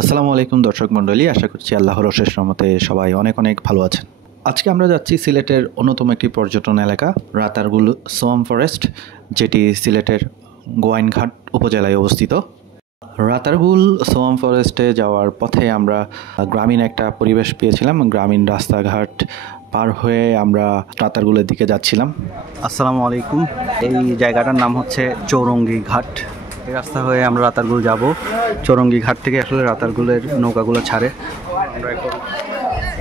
আসসালামু আলাইকুম দর্শক মণ্ডলী, আশা করছি আল্লাহর অশেষ রহমতে সবাই অনেক অনেক ভালো আছেন। আজকে আমরা যাচ্ছি সিলেটের অন্যতম একটি পর্যটন এলাকা রাতারগুল সোয়াম ফরেস্ট, যেটি সিলেটের গোয়াইনঘাট উপজেলায় অবস্থিত। রাতারগুল সোয়াম ফরেস্টে যাওয়ার পথে আমরা গ্রামীণ একটা পরিবেশ পেয়েছিলাম। গ্রামীণ রাস্তাঘাট পার হয়ে আমরা রাতারগুলের দিকে যাচ্ছিলাম। আসসালামু আলাইকুম। এই জায়গাটার নাম হচ্ছে চৌরঙ্গি ঘাট। এই রাস্তা হয়ে আমরা রাতারগুল যাব। চৌরঙ্গি ঘাট থেকে আসলে রাতারগুলের নৌকাগুলো ছাড়ে। আমরা এখন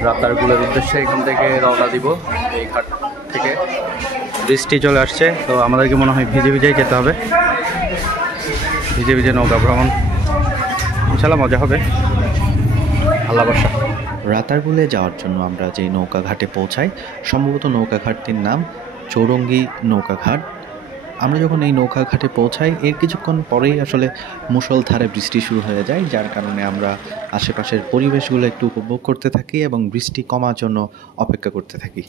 রাতারগুলের উদ্দেশ্যে এখান থেকে রওনা দিব। এই ঘাট থেকে বৃষ্টি চলে আসছে, তো আমাদেরকে মনে হয় ভিজে ভিজেই যেতে হবে। ভিজে ভিজে নৌকা ভ্রমণ ইনশাল্লাহ মজা হবে, আল্লাহ ভরসা। রাতারগুলে যাওয়ার জন্য আমরা যে নৌকা ঘাটে পৌঁছাই, সম্ভবত নৌকা ঘাটটির নাম চৌরঙ্গি নৌকা ঘাট। আমরা যখন এই নৌকা ঘাটে পৌঁছাই, এর কিছুক্ষণ পরেই আসলে মুষলধারে বৃষ্টি শুরু হয়ে যায়, যার কারণে আমরা আশেপাশের পরিবেশগুলো একটু উপভোগ করতে থাকি এবং বৃষ্টি কমার জন্য অপেক্ষা করতে থাকি।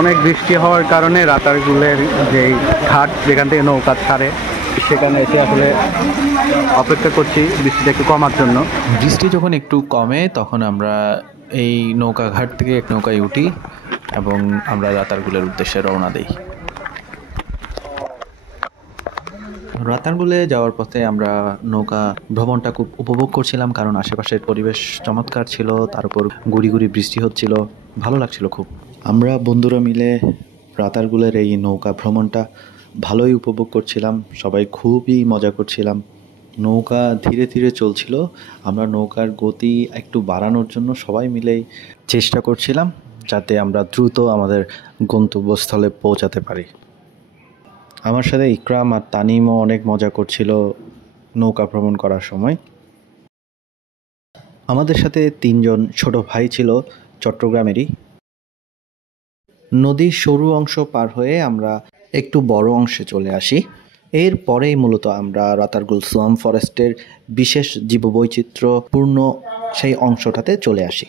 অনেক বৃষ্টি হওয়ার কারণে রাতারগুলের যে ঘাট, যেখান থেকে নৌকা ছাড়ে, সেখানে এসে আসলে অপেক্ষা করছি বৃষ্টিটা একটু কমার জন্য। বৃষ্টি যখন একটু কমে তখন আমরা এই নৌকা ঘাট থেকে এক নৌকায় উঠি এবং আমরা রাতারগুলের উদ্দেশ্যে রওনা দিই। রাতারগুলে যাওয়ার পথে আমরা নৌকা ভ্রমণটা খুব উপভোগ করছিলাম, কারণ আশেপাশের পরিবেশ চমৎকার ছিল, তার উপর গুড়ি গুড়ি বৃষ্টি হচ্ছিল, ভালো লাগছিল খুব। আমরা বন্ধুরা মিলে রাতারগুলের এই নৌকা ভ্রমণটা ভালোই উপভোগ করছিলাম, সবাই খুবই মজা করছিলাম। নৌকা ধীরে ধীরে চলছিল, আমরা নৌকার গতি একটু বাড়ানোর জন্য সবাই মিলেই চেষ্টা করছিলাম যাতে আমরা দ্রুত আমাদের গন্তব্যস্থলে পৌঁছাতে পারি। আমার সাথে ইকরাম আর তানিমও অনেক মজা করছিল নৌকা ভ্রমণ করার সময়। আমাদের সাথে 3 জন ছোট ভাই ছিল চট্টগ্রামেরই। নদীর সরু অংশ পার হয়ে আমরা একটু বড় অংশে চলে আসি। এর পরেই মূলত আমরা রাতারগুল সোয়াম ফরেস্টের বিশেষ জীববৈচিত্র্যপূর্ণ সেই অংশটাতে চলে আসি।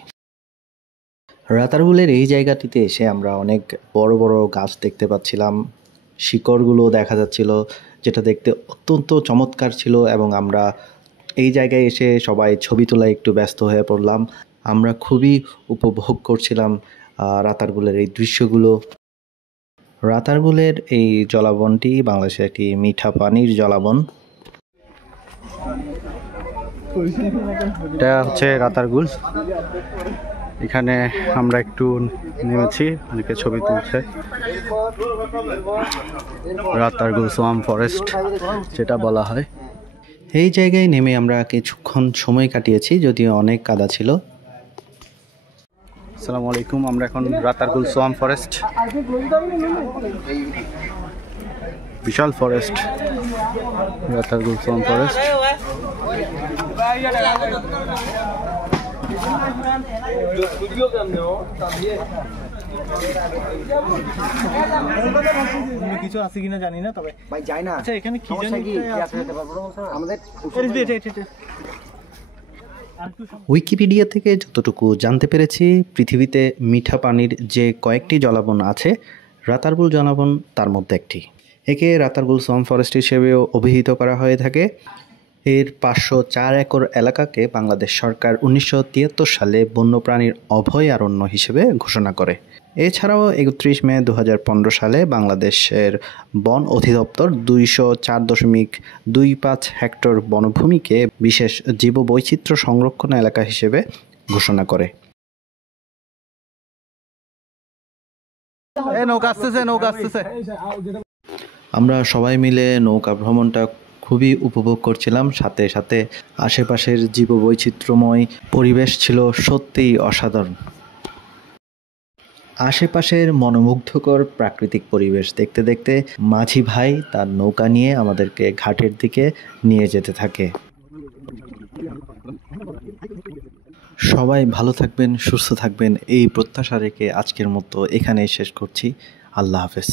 রাতারগুলের এই জায়গাটিতে এসে আমরা অনেক বড় বড় গাছ দেখতে পাচ্ছিলাম, শিকড়গুলো দেখা যাচ্ছিল, যেটা দেখতে অত্যন্ত চমৎকার ছিল, এবং আমরা এই জায়গায় এসে সবাই ছবি তোলায় একটু ব্যস্ত হয়ে পড়লাম। আমরা খুবই উপভোগ করছিলাম রাতারগুলের এই দৃশ্যগুলো। রাতারগুলের এই জলাবনটি বাংলাদেশের একটি মিঠা পানির জলাবন। এটা হচ্ছে রাতারগুল। এখানে আমরা একটু নেমেছি, অনেকে ছবি তুলছে। রাতারগুল সোয়াম ফরেস্ট যেটা বলা হয়, এই জায়গায় নেমে আমরা কিছুক্ষণ সময় কাটিয়েছি, যদিও অনেক কাদা ছিল। আসসালামু আলাইকুম। আমরা এখন রাতারগুল সোয়াম ফরেস্ট, বিশাল ফরেস্ট, রাতারগুল সোয়াম ফরেস্ট। কিছু আছে কিনা জানি না, তবে ভাই যাই না। আচ্ছা, এখানে কি জানি আমাদের উইকিপিডিয়া থেকে যতটুকু জানতে পেরেছি, পৃথিবীতে মিঠা পানির যে কয়েকটি জলাবন আছে, রাতারগুল জলাবন তার মধ্যে একটি। একে রাতারগুল সোয়াম ফরেস্ট হিসেবেও অভিহিত করা হয়ে থাকে। এর 504 একর এলাকাকে বাংলাদেশ সরকার 1973 সালে বন্যপ্রাণীর অভয়ারণ্য হিসেবে ঘোষণা করে। এছাড়াও 31 মে 2015 সালে বাংলাদেশের বন অধিদপ্তর 204.25 হেক্টর বনভূমিকে বিশেষ জীববৈচিত্র্য সংরক্ষণ এলাকা হিসেবে ঘোষণা করে। আমরা সবাই মিলে নৌকা ভ্রমণটা খুবই উপভোগ করছিলাম, সাথে সাথে আশেপাশের জীববৈচিত্র্যময় পরিবেশ ছিল সত্যিই অসাধারণ। আশেপাশের মনোমুগ্ধকর প্রাকৃতিক পরিবেশ দেখতে দেখতে মাঝি ভাই তার নৌকা নিয়ে আমাদেরকে ঘাটের দিকে নিয়ে যেতে থাকে। সবাই ভালো থাকবেন, সুস্থ থাকবেন, এই প্রত্যাশা রেখে আজকের মতো এখানেই শেষ করছি। আল্লাহ হাফেজ।